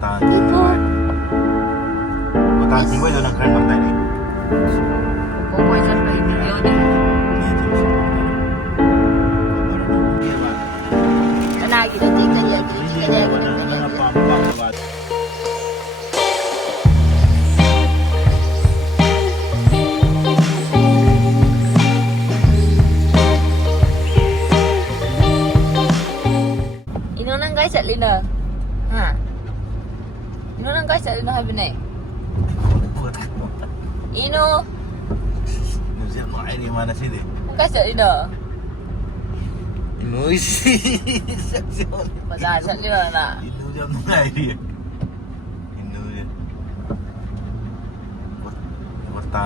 Basta Basta tinggal dalam kerana tadi. Pokoknya sampai video deh. Kena kita tinggal dia, Ino nang guys at Lina. Ha. Ino nang guys at Lina have ni. Ino. Nuzir mo ay ni mana sini. Guys at Lina. Nuisi. Bazar at Lina na. Nuzir mo ay dia. Nuzir. Basta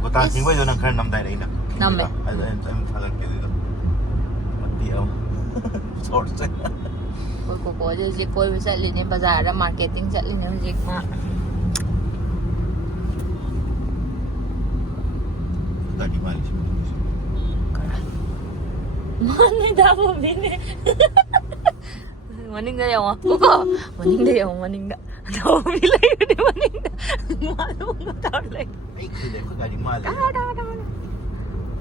Basta tinggal dalam kerana tadi ina. Nama. Ang alam ko dito. Matiyaw. Source. Cô जी कोई भी चल लेने बाजार है marketing चल लेने मुझे मां Tadi malis. mana dah mau bini maning dah yang aku kok maning dah yang maning dah tahu bila ini maning dah malu nggak tahu lagi Tidak, kau tadi malis. ada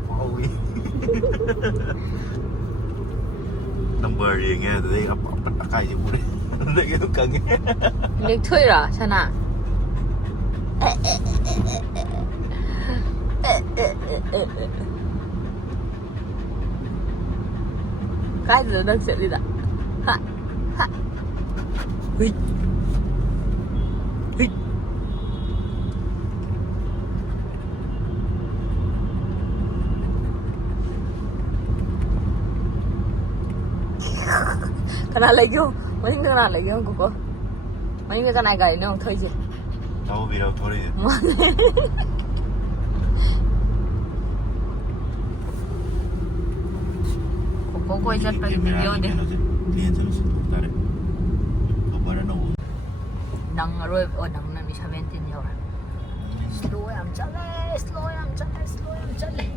Wow. Number yang ni, tadi apa pakai je boleh. Tadi itu kangen. lihat tuh ya sana cái gì đang chạy đi đã ha ha hít hít cái này lấy vô mấy cái này lấy vô cô mấy cái này gầy nó không thấy gì Tahu bila tu ni. cô quay chân phải video đi Lihat sama sebentar. Apa ada nak? đằng rồi ở đằng này mình 17 rồi slow em chân lên slow em chân lên slow em chân lên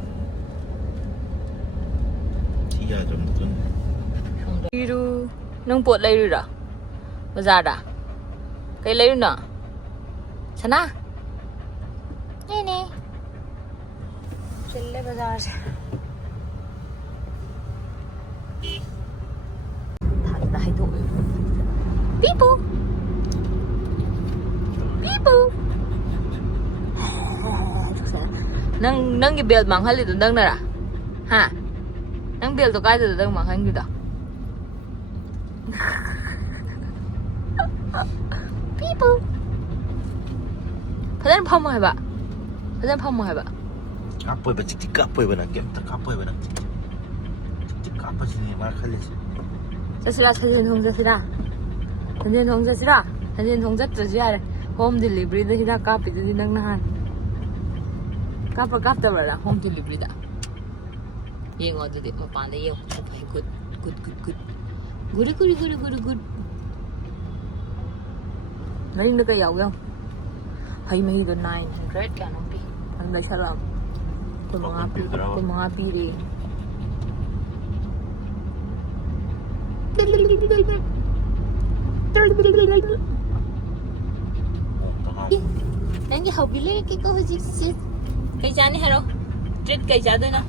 Tiga jam tu. Iru nung pot lấy rồi bazar đã cái lấy nữa sana nè nè चल बाजार से thằng đại đội Pipo Pipo nang cái belt mang hali tu nang nara ha nang belt tu kai tu nang mang hang gitu Pipo Padahal pam hai ba Padahal pam hai ba Apa yang cik apa yang nak game tak apa yang nak cik apa sini mana kali sih. 자시라 사진 동자시라 사진 동자시라 사진 동자 뜨지야 홈 딜리버리도 시라 카피도 năng na cáp tao là home delivery đã yên ngồi từ một bàn đây yêu phải good lấy được cái dầu không hay mấy cái này red cả nó đi anh lấy sao làm con mga pi đi anh cái hộp đi lấy cái câu gì xí cái giá này hả đâu treat cái giá đây nè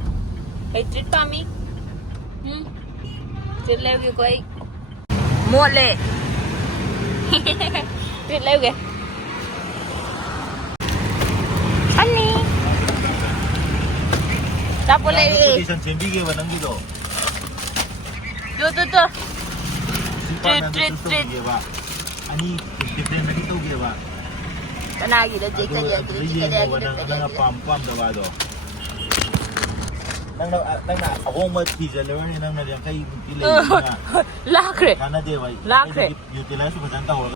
cái treat pa mi treat leo cái coi mua lệ treat leo kìa anh đi tak boleh Di sana cembi ke mana gitu. tu Treat. Ani different lagi tu ke ba? Kena lagi dah cek saja tu cek dia Nang pam dah ba do. Nang nak awak mau pizza lewer ni nang nak yang kai pilih. lakre Karena dia Lakre. utilize macam tahu.